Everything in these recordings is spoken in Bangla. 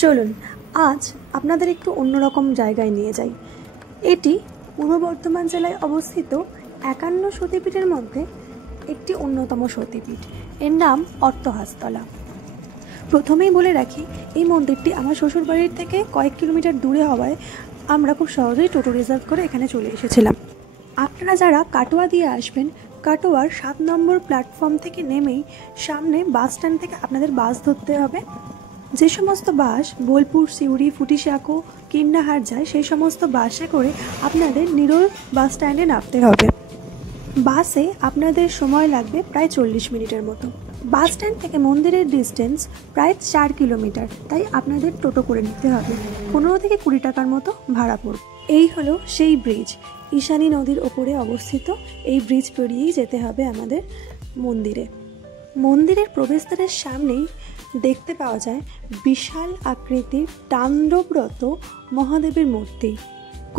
চলুন আজ আপনাদের একটু অন্যরকম জায়গায় নিয়ে যাই। এটি পূর্ব বর্ধমান জেলায় অবস্থিত ৫১ সতীপীঠের মধ্যে একটি অন্যতম সতীপীঠ। এর নাম অট্টহাসতলা। প্রথমেই বলে রাখি, এই মন্দিরটি আমার শ্বশুরবাড়ির থেকে কয়েক কিলোমিটার দূরে হওয়ায় আমরা খুব সহজেই টোটো রিজার্ভ করে এখানে চলে এসেছিলাম। আপনারা যারা কাটোয়া দিয়ে আসবেন, কাটোয়ার ৭ নম্বর প্ল্যাটফর্ম থেকে নেমেই সামনে বাস স্ট্যান্ড থেকে আপনাদের বাস ধরতে হবে। যে সমস্ত বাস বোলপুর, সিউড়ি, ফুটিসাঁকো, কিন্নাহার যায়, সেই সমস্ত বাসে করে আপনাদের নিরোল বাস স্ট্যান্ডে নামতে হবে। বাসে আপনাদের সময় লাগবে প্রায় ৪০ মিনিটের মতো। বাস স্ট্যান্ড থেকে মন্দিরের ডিস্টেন্স প্রায় ৪ কিলোমিটার, তাই আপনাদের টোটো করে নিতে হবে। ১৫ থেকে ২০ টাকার মতো ভাড়া পড়বে। এই হলো সেই ব্রিজ, ঈশানী নদীর ওপরে অবস্থিত। এই ব্রিজ পেরিয়েই যেতে হবে আমাদের মন্দিরে। মন্দিরের প্রবেশদ্বারের সামনেই দেখতে পাওয়া যায় বিশাল আকৃতির তাণ্ডবরত মহাদেবের মূর্তি।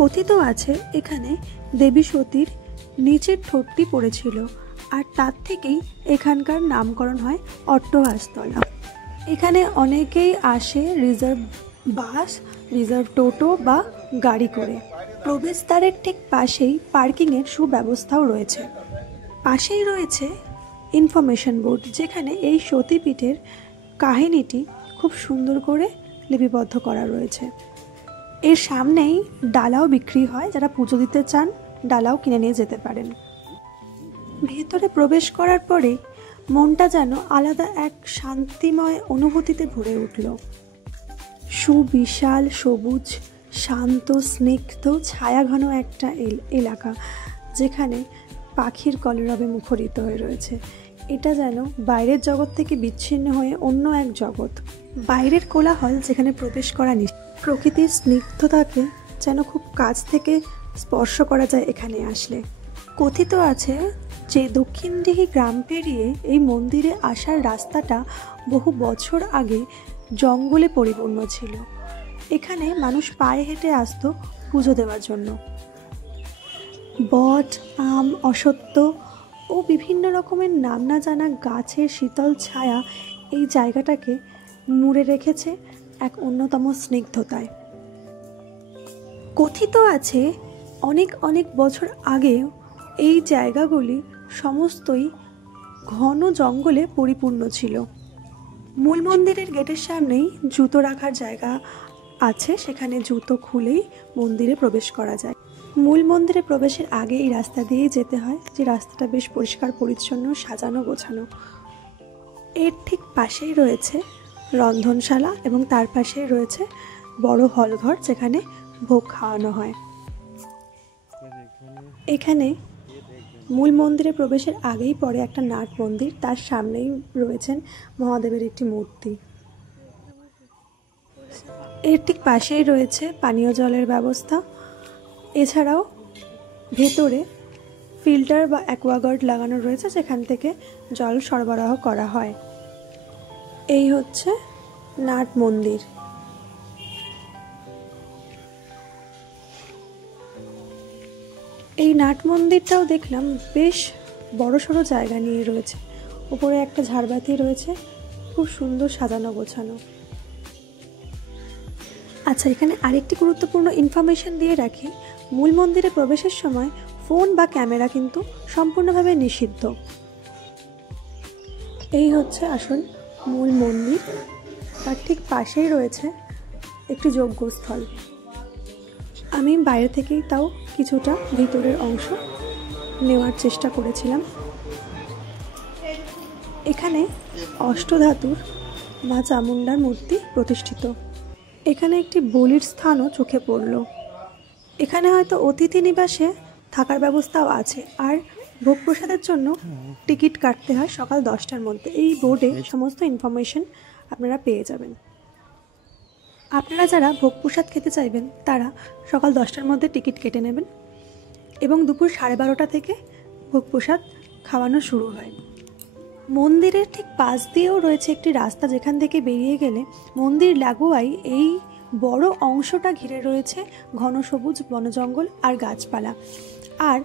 কথিত আছে এখানে দেবী সতীর নিচের ঠোঁটটি পড়েছিল, আর তার থেকেই এখানকার নামকরণ হয় অট্টহাসতলা। এখানে অনেকেই আসে রিজার্ভ বাস, রিজার্ভ টোটো বা গাড়ি করে। প্রবেশদ্বারের ঠিক পাশেই পার্কিংয়ের সুব্যবস্থাও রয়েছে। পাশেই রয়েছে ইনফরমেশন বোর্ড, যেখানে এই সতীপীঠের কাহিনীটি খুব সুন্দর করে লিপিবদ্ধ করা রয়েছে। এর সামনেই ডালাও বিক্রি হয়, যারা পুজো দিতে চান ডালাও কিনে নিয়ে যেতে পারেন। ভেতরে প্রবেশ করার পরে মনটা যেন আলাদা এক শান্তিময় অনুভূতিতে ভরে উঠল। সুবিশাল সবুজ, শান্ত, স্নিগ্ধ, ছায়াঘন একটা এলাকা, যেখানে পাখির কলরবে মুখরিত হয়ে রয়েছে। এটা যেন বাইরের জগৎ থেকে বিচ্ছিন্ন হয়ে অন্য এক জগৎ। বাইরের কোলাহল যেখানে প্রবেশ করা নিষেধ। প্রকৃতির স্নিগ্ধতাকে যেন খুব কাছ থেকে স্পর্শ করা যায় এখানে আসলে। কথিত আছে যে দক্ষিণদিঘি গ্রাম পেরিয়ে এই মন্দিরে আসার রাস্তাটা বহু বছর আগে জঙ্গলে পরিপূর্ণ ছিল। এখানে মানুষ পায়ে হেঁটে আসতো পুজো দেওয়ার জন্য। বট, আম, অশ্বত্থ ও বিভিন্ন রকমের নাম না জানা গাছের শীতল ছায়া এই জায়গাটাকে মুড়ে রেখেছে এক অন্যতম স্নিগ্ধতায়। কথিত আছে অনেক অনেক বছর আগেও এই জায়গাগুলি সমস্তই ঘন জঙ্গলে পরিপূর্ণ ছিল। মূল মন্দিরের গেটের সামনেই জুতো রাখার জায়গা আছে, সেখানে জুতো খুলেই মন্দিরে প্রবেশ করা যায়। মূল মন্দিরে প্রবেশের আগে এই রাস্তা দিয়েই যেতে হয়, যে রাস্তাটা বেশ পরিষ্কার পরিচ্ছন্ন, সাজানো গোছানো। এর ঠিক পাশেই রয়েছে রন্ধনশালা এবং তার পাশেই রয়েছে বড় হলঘর, যেখানে ভোগ খাওয়ানো হয়। এখানে মূল মন্দিরে প্রবেশের আগেই পড়ে একটা নাট মন্দির, তার সামনেই রয়েছেন মহাদেবের একটি মূর্তি। এর ঠিক পাশেই রয়েছে পানীয় জলের ব্যবস্থা। এছাড়াও ভেতরে ফিল্টার বা অ্যাকোয়াগার্ড লাগানো রয়েছে, যেখান থেকে জল সরবরাহ করা হয়। এই হচ্ছে নাট মন্দির। এই নাট মন্দিরটাও দেখলাম বেশ বড়সড় জায়গা নিয়ে রয়েছে। উপরে একটা ঝাড়বাতি রয়েছে, খুব সুন্দর সাজানো গোছানো। আচ্ছা, এখানে আরেকটি গুরুত্বপূর্ণ ইনফরমেশন দিয়ে রাখি। মূল মন্দিরে প্রবেশের সময় ফোন বা ক্যামেরা কিন্তু সম্পূর্ণভাবে নিষিদ্ধ। এই হচ্ছে আসল মূল মন্দির। তার ঠিক পাশেই রয়েছে একটি যজ্ঞস্থল। আমি বাইরে থেকেই তাও কিছুটা ভিতরের অংশ নেওয়ার চেষ্টা করেছিলাম। এখানে অষ্টধাতুর মা চামুণ্ডার মূর্তি প্রতিষ্ঠিত। এখানে একটি বলির স্থানও চোখে পড়ল। এখানে হয়তো অতিথি নিবাসে থাকার ব্যবস্থাও আছে, আর ভোগ প্রসাদের জন্য টিকিট কাটতে হয় সকাল 10টার মধ্যে। এই বোর্ডে সমস্ত ইনফরমেশন আপনারা পেয়ে যাবেন। আপনারা যারা ভোগ প্রসাদ খেতে চাইবেন তারা সকাল 10টার মধ্যে টিকিট কেটে নেবেন, এবং দুপুর 12:30 থেকে ভোগ প্রসাদ খাওয়ানো শুরু হয়। মন্দিরের ঠিক পাশ দিয়েও রয়েছে একটি রাস্তা, যেখান থেকে বেরিয়ে গেলে মন্দির লাগোয়াই এই বড় অংশটা ঘিরে রয়েছে ঘন সবুজ বনজঙ্গল আর গাছপালা। আর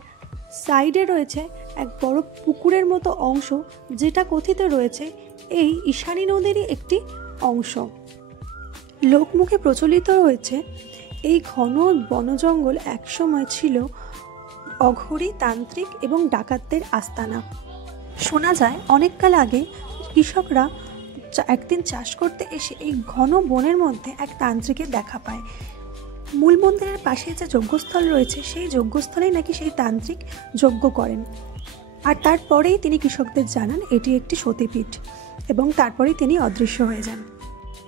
সাইডে রয়েছে এক বড় পুকুরের মতো অংশ, যেটা কথিত রয়েছে এই ঈশানী নদীরই একটি অংশ। লোকমুখে প্রচলিত রয়েছে এই ঘন বনজঙ্গল একসময় ছিল অঘরী, তান্ত্রিক এবং ডাকাতদের আস্তানা। শোনা যায় অনেককাল আগে কৃষকরা একদিন চাষ করতে এসে এই ঘন বনের মধ্যে এক তান্ত্রিকের দেখা পায়। মূল মন্দিরের পাশে যে যজ্ঞস্থল রয়েছে সেই যজ্ঞস্থলেই নাকি সেই তান্ত্রিক যজ্ঞ করেন, আর তারপরেই তিনি কৃষকদের জানান এটি একটি সতীপীঠ, এবং তারপরেই তিনি অদৃশ্য হয়ে যান।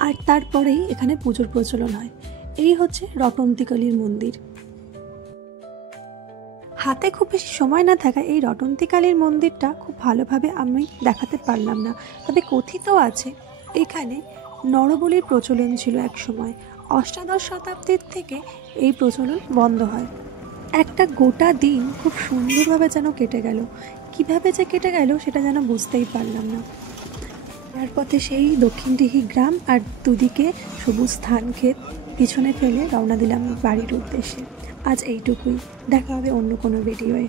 আর তারপরেই এখানে পুজোর প্রচলন হয়। এই হচ্ছে রটন্তিকালীর মন্দির। হাতে খুব বেশি সময় না থাকায় এই রটন্তিকালীর মন্দিরটা খুব ভালোভাবে আমি দেখাতে পারলাম না, তবে কথিত আছে এখানে নরবলির প্রচলন ছিল এক সময়। অষ্টাদশ শতাব্দীর থেকে এই প্রচলন বন্ধ হয়। একটা গোটা দিন খুব সুন্দরভাবে যেন কেটে গেল, কিভাবে যে কেটে গেল সেটা যেন বুঝতেই পারলাম না। তার পথে সেই দক্ষিণডিহি গ্রাম আর দুদিকে সবুজ ধান ক্ষেত পিছনে ফেলে রওনা দিলাম বাড়ির উদ্দেশ্যে। আজ এইটুকুই, দেখা হবে অন্য কোনো ভিডিওয়ে।